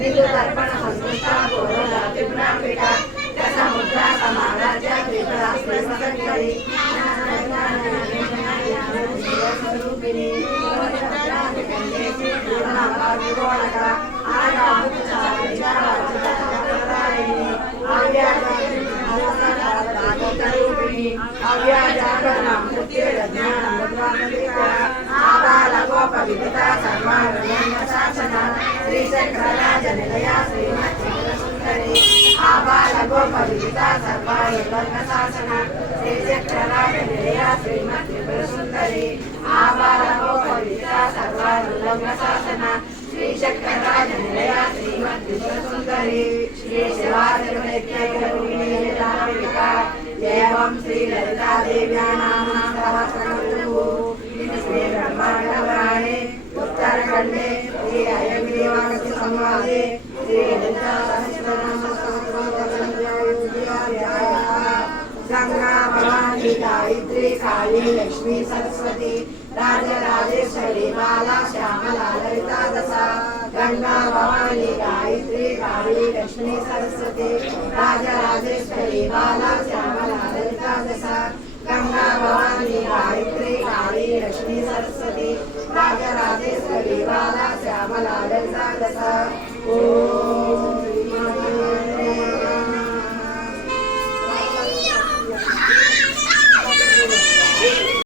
विद्युतर्पण संस्कृता गोरोला त्रिपुरापीठा समुद्रा समाराज्या त्रिपुरा श्रीमदकरी स्वरूपिणी पवित्रता सर्वांगशासना श्री चक्रराज निलया श्रीमत्सुंदरी आबाल गोपविता सर्वांगशासना श्री चक्रराज निलया श्रीमत्सुंदरी आबाल गोपविता सर्वांगशासना श्री चक्रराज निलया श्रीमत्सुंदरी श्री शिवाजिका एवं श्री ललिता देव्या नाम श्री ब्रह्मांडपुराणे उत्तरखंडे श्री हयग्रीवागस्त्य संवादे श्री ललिता गंगा भवानी गायत्री काली लक्ष्मी सरस्वती राजराजेश्वरी बाला श्यामला ललिता दशा गंगा भवानी गायत्री काली लक्ष्मी सरस्वती राजराजेश्वरी बाला श्यामला ललिता दशा गंगा भवानी गायत्री काली लक्ष्मी सरस्वती राजराजेश्वरी बाला श्यामला ललिता दशा।